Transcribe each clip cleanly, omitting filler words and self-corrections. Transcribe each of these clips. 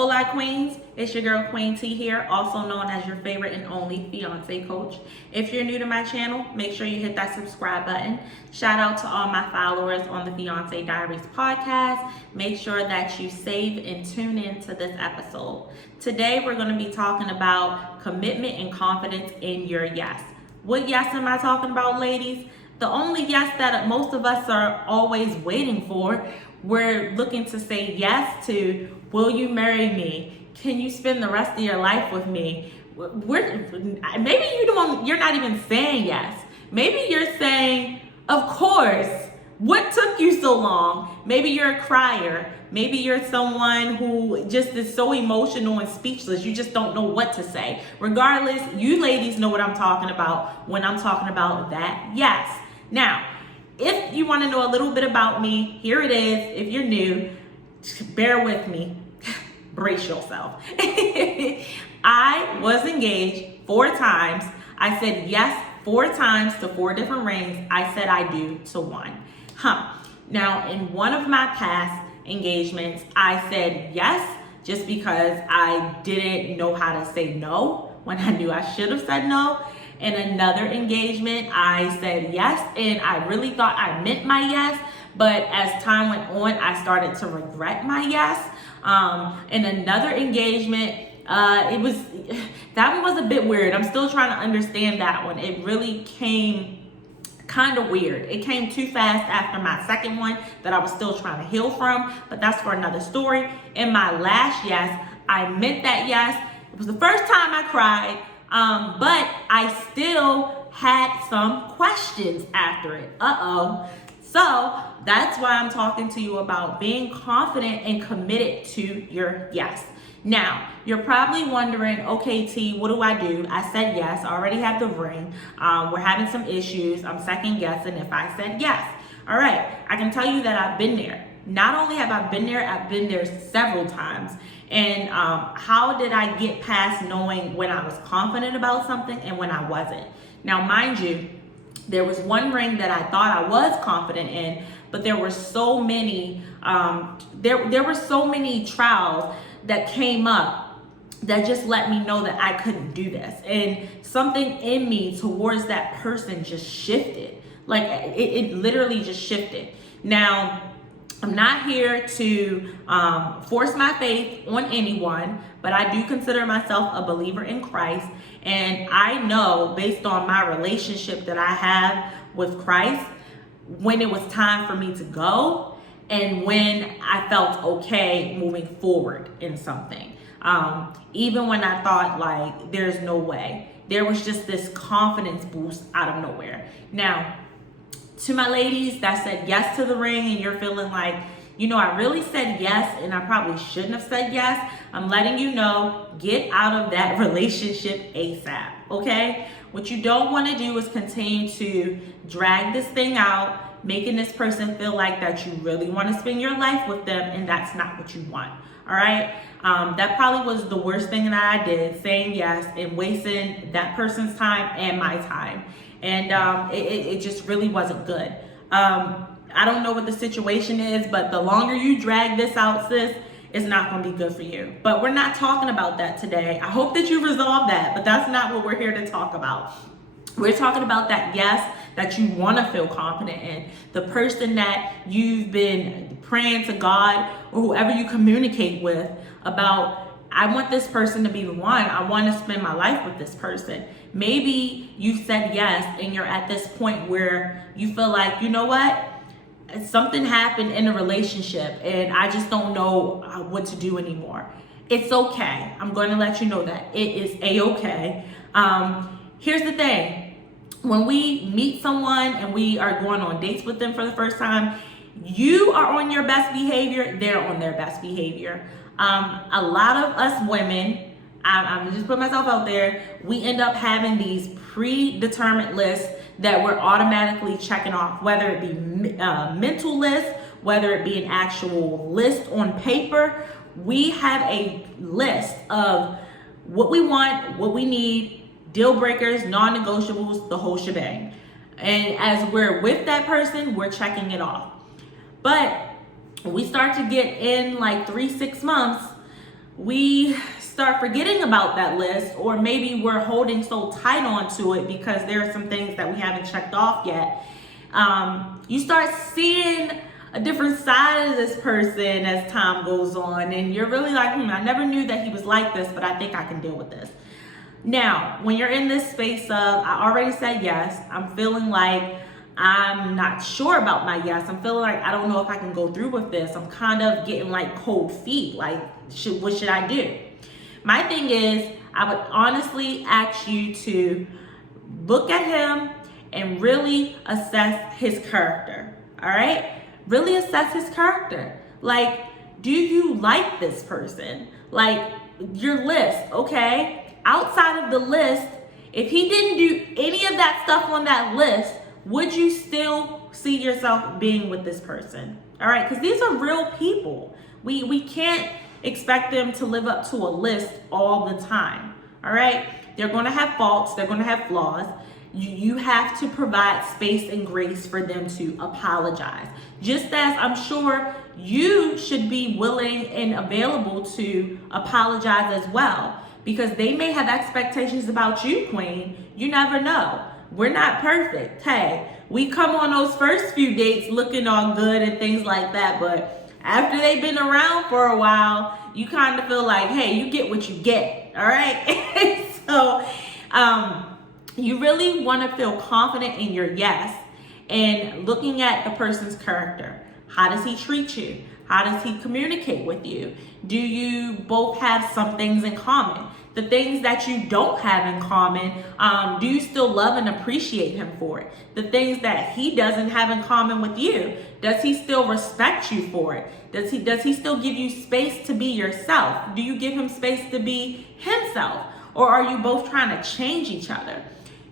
Hola Queens, it's your girl Queen T here, also known as your favorite and only fiance coach. If you're new to my channel, make sure you hit that subscribe button. Shout out to all my followers on the Fiance Diaries podcast. Make sure that you save and tune in to this episode. Today we're going to be talking about commitment and confidence in your yes. What yes am I talking about, ladies? The only yes that most of us are always waiting for. We're looking to say yes to, will you marry me? Can you spend the rest of your life with me? Maybe you're not even saying yes. Maybe you're saying, of course. What took you so long? Maybe you're a crier. Maybe you're someone who just is so emotional and speechless. You just don't know what to say. Regardless, you ladies know what I'm talking about when I'm talking about that yes. Now, if you want to know a little bit about me, here it is. If you're new, bear with me. Brace yourself. I was engaged 4 times. I said yes 4 times to 4 different rings. I said I do to 1. Now, in one of my past engagements, I said yes just because I didn't know how to say no when I knew I should have said no. In another engagement, I said yes, and I really thought I meant my yes, but as time went on, I started to regret my yes. In another engagement, that one was a bit weird. I'm still trying to understand that one. It really came kind of weird. It came too fast after my second one that I was still trying to heal from, but that's for another story. In my last yes, I meant that yes. It was the first time I cried. But I still had some questions after it. So that's why I'm talking to you about being confident and committed to your yes. Now, you're probably wondering, okay, T, what do I do? I said yes, I already have the ring. We're having some issues. I'm second guessing if I said yes. All right, I can tell you that I've been there. Not only have I been there, I've been there several times. And how did I get past knowing when I was confident about something and when I wasn't? Now, mind you, there was one ring that I thought I was confident in, but there were so many, there were so many trials that came up that just let me know that I couldn't do this. And something in me towards that person just shifted. Like it literally just shifted. Now, I'm not here to force my faith on anyone, but I do consider myself a believer in Christ. And I know, based on my relationship that I have with Christ, when it was time for me to go and when I felt okay moving forward in something. Even when I thought like, there's no way. There was just this confidence boost out of nowhere. Now, to my ladies that said yes to the ring and you're feeling like, you know, I really said yes and I probably shouldn't have said yes, I'm letting you know, get out of that relationship ASAP, okay? What you don't want to do is continue to drag this thing out, making this person feel like that you really want to spend your life with them, and that's not what you want, all right? That probably was the worst thing that I did, saying yes and wasting that person's time and my time. And it just really wasn't good. I don't know what the situation is, but the longer you drag this out, sis, it's not going to be good for you. But we're not talking about that today. I hope that you resolve that, but that's not what we're here to talk about. We're talking about that yes that you want to feel confident in. The person that you've been praying to God or whoever you communicate with about, I want this person to be the one. I want to spend my life with this person. Maybe you've said yes and you're at this point where you feel like, you know what? Something happened in a relationship and I just don't know what to do anymore. It's okay. I'm going to let you know that it is a-okay. Here's the thing. When we meet someone and we are going on dates with them for the first time, you are on your best behavior. They're on their best behavior. A lot of us women, I'm just putting myself out there, we end up having these predetermined lists that we're automatically checking off, whether it be mental list, whether it be an actual list on paper. We have a list of what we want, what we need, deal breakers, non-negotiables, the whole shebang. And as we're with that person, we're checking it off. But we start to get in like 3-6 months, we start forgetting about that list, or maybe we're holding so tight onto it because there are some things that we haven't checked off yet. You start seeing a different side of this person as time goes on, and you're really like, I never knew that he was like this, but I think I can deal with this. Now, when you're in this space of, I already said yes, I'm feeling like I'm not sure about my yes, I'm feeling like I don't know if I can go through with this, I'm kind of getting like cold feet, like what should I do? My thing is, I would honestly ask you to look at him and really assess his character, all right? Really assess his character. Like, do you like this person? Like, your list, okay? Outside of the list, if he didn't do any of that stuff on that list, would you still see yourself being with this person? All right, because these are real people. We can't expect them to live up to a list all the time, all right? They're gonna have faults, they're gonna have flaws. You have to provide space and grace for them to apologize. Just as I'm sure you should be willing and available to apologize as well, because they may have expectations about you, Queen. You never know. We're not perfect. Hey, we come on those first few dates looking all good and things like that, but after they've been around for a while, you kind of feel like, hey, you get what you get, all right? So, you really want to feel confident in your yes and looking at the person's character. How does he treat you? How does he communicate with you? Do you both have some things in common? The things that you don't have in common, do you still love and appreciate him for it? The things that he doesn't have in common with you, does he still respect you for it? Does he still give you space to be yourself? Do you give him space to be himself? Or are you both trying to change each other?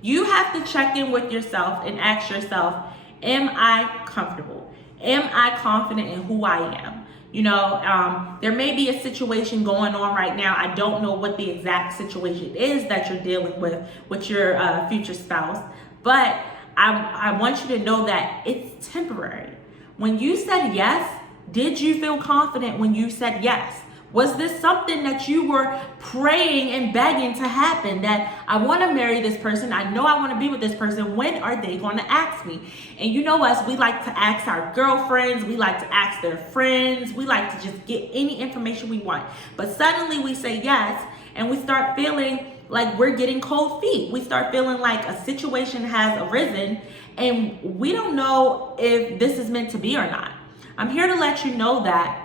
You have to check in with yourself and ask yourself, am I comfortable? Am I confident in who I am? You know, there may be a situation going on right now. I don't know what the exact situation is that you're dealing with your future spouse, but I want you to know that it's temporary. When you said yes, did you feel confident when you said yes? Was this something that you were praying and begging to happen? That I want to marry this person. I know I want to be with this person. When are they going to ask me? And you know us, we like to ask our girlfriends. We like to ask their friends. We like to just get any information we want. But suddenly we say yes, and we start feeling like we're getting cold feet. We start feeling like a situation has arisen, and we don't know if this is meant to be or not. I'm here to let you know that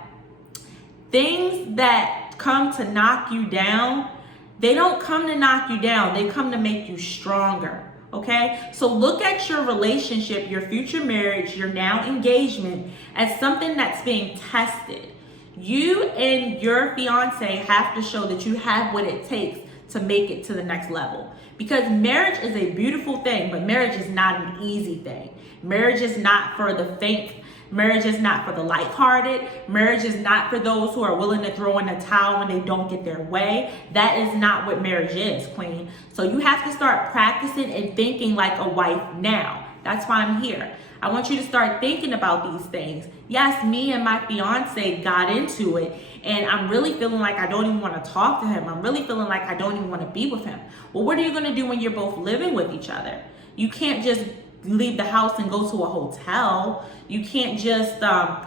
things that come to knock you down, they don't come to knock you down. They come to make you stronger, okay? So look at your relationship, your future marriage, your now engagement as something that's being tested. You and your fiance have to show that you have what it takes to make it to the next level. Because marriage is a beautiful thing, but marriage is not an easy thing. Marriage is not for the faint. Marriage is not for the lighthearted. Marriage is not for those who are willing to throw in the towel when they don't get their way. That is not what marriage is, Queen. So you have to start practicing and thinking like a wife now. That's why I'm here. I want you to start thinking about these things. Yes, me and my fiance got into it, and I'm really feeling like I don't even want to talk to him. I'm really feeling like I don't even want to be with him. Well, what are you going to do when you're both living with each other? You can't just leave the house and go to a hotel. You can't just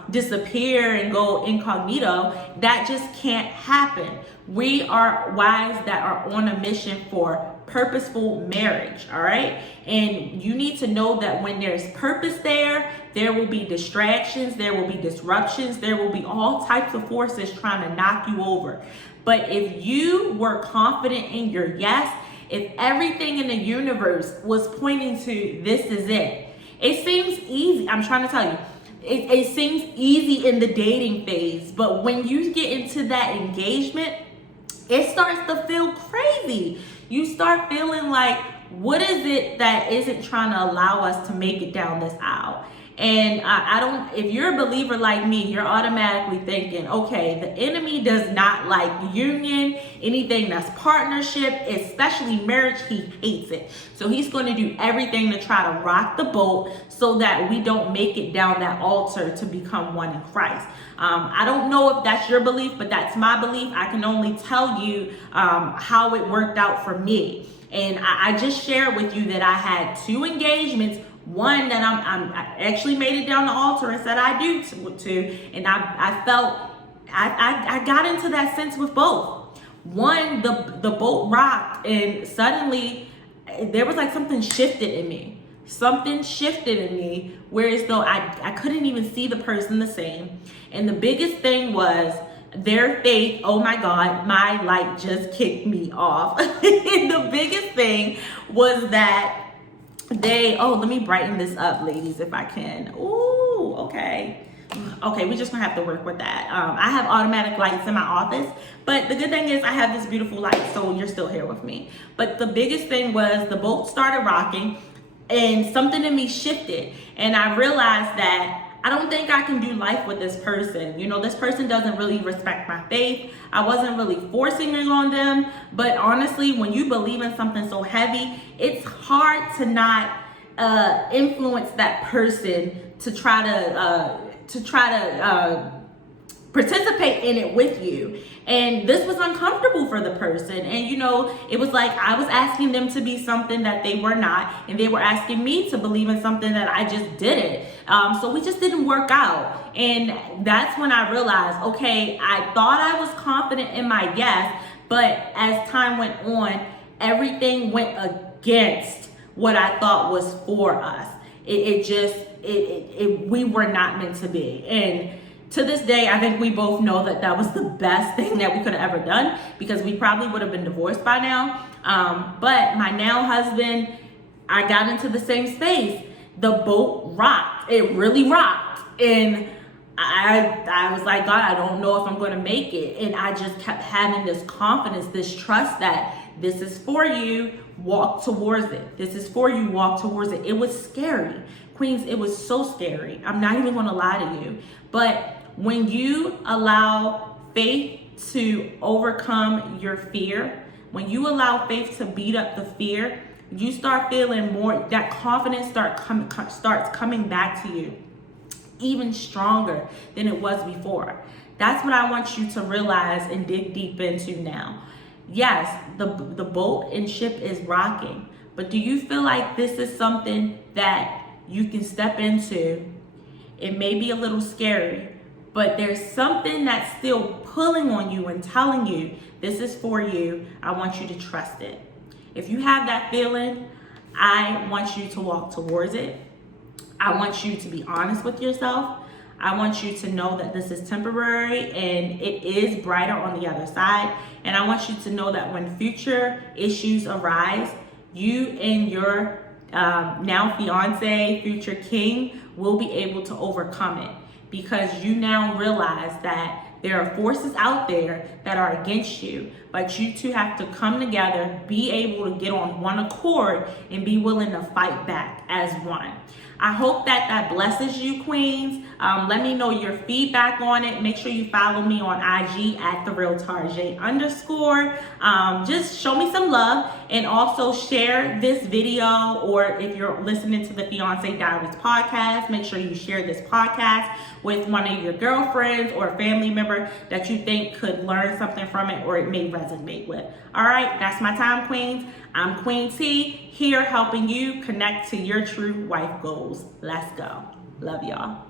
disappear and go incognito. That just can't happen. We are wives that are on a mission for purposeful marriage, all right? And you need to know that when there's purpose there will be distractions, there will be disruptions, there will be all types of forces trying to knock you over. But if you were confident in your yes, if everything in the universe was pointing to this is it, it seems easy. I'm trying to tell you, it seems easy in the dating phase, but when you get into that engagement, it starts to feel crazy. You start feeling like, what is it that isn't trying to allow us to make it down this aisle? And I don't, if you're a believer like me, you're automatically thinking, okay, the enemy does not like union, anything that's partnership, especially marriage, he hates it. So he's going to do everything to try to rock the boat so that we don't make it down that altar to become one in Christ. I don't know if that's your belief, but that's my belief. I can only tell you how it worked out for me. And I just shared with you that I had 2 engagements. One that I actually made it down the altar and said I do to, and I felt I got into that sense with both. One, the boat rocked, and suddenly there was like something shifted in me. Something shifted in me, whereas though I couldn't even see the person the same. And the biggest thing was their faith. Oh my God, my light just kicked me off. And the biggest thing was that let me brighten this up, ladies, if I can. Ooh, okay, we're just gonna have to work with that. I have automatic lights in my office, but the good thing is I have this beautiful light, so you're still here with me. But the biggest thing was the boat started rocking, and something in me shifted, and I realized that I don't think I can do life with this person. You know, this person doesn't really respect my faith. I wasn't really forcing it on them. But honestly, when you believe in something so heavy, it's hard to not influence that person to try to participate in it with you. And this was uncomfortable for the person. And you know, it was like I was asking them to be something that they were not, and they were asking me to believe in something that I just didn't. So we just didn't work out. And that's when I realized, okay, I thought I was confident in my yes, but as time went on, everything went against what I thought was for us. We were not meant to be. And to this day, I think we both know that that was the best thing that we could have ever done, because we probably would have been divorced by now. But my now husband, I got into the same space. The boat rocked. It really rocked. And I was like, God, I don't know if I'm going to make it. And I just kept having this confidence, this trust that this is for you, walk towards it. This is for you, walk towards it. It was scary. Queens, it was so scary. I'm not even going to lie to you. But when you allow faith to overcome your fear, when you allow faith to beat up the fear, you start feeling more, that confidence starts coming back to you even stronger than it was before. That's what I want you to realize and dig deep into now. Yes, the boat and ship is rocking, but do you feel like this is something that you can step into? It may be a little scary, but there's something that's still pulling on you and telling you this is for you. I want you to trust it. If you have that feeling, I want you to walk towards it. I want you to be honest with yourself. I want you to know that this is temporary and it is brighter on the other side. And I want you to know that when future issues arise, you and your now fiance, future king, will be able to overcome it, because you now realize that there are forces out there that are against you, but you two have to come together, be able to get on one accord, and be willing to fight back as one. I hope that blesses you, queens. Let me know your feedback on it. Make sure you follow me on IG at @TheRealTarjay_. Just show me some love, and also share this video, or if you're listening to the Fiancé Diaries podcast, make sure you share this podcast with one of your girlfriends or a family member that you think could learn something from it or it may resonate with. All right, that's my time, queens. I'm Queen T, here helping you connect to your true wife goals. Let's go. Love y'all.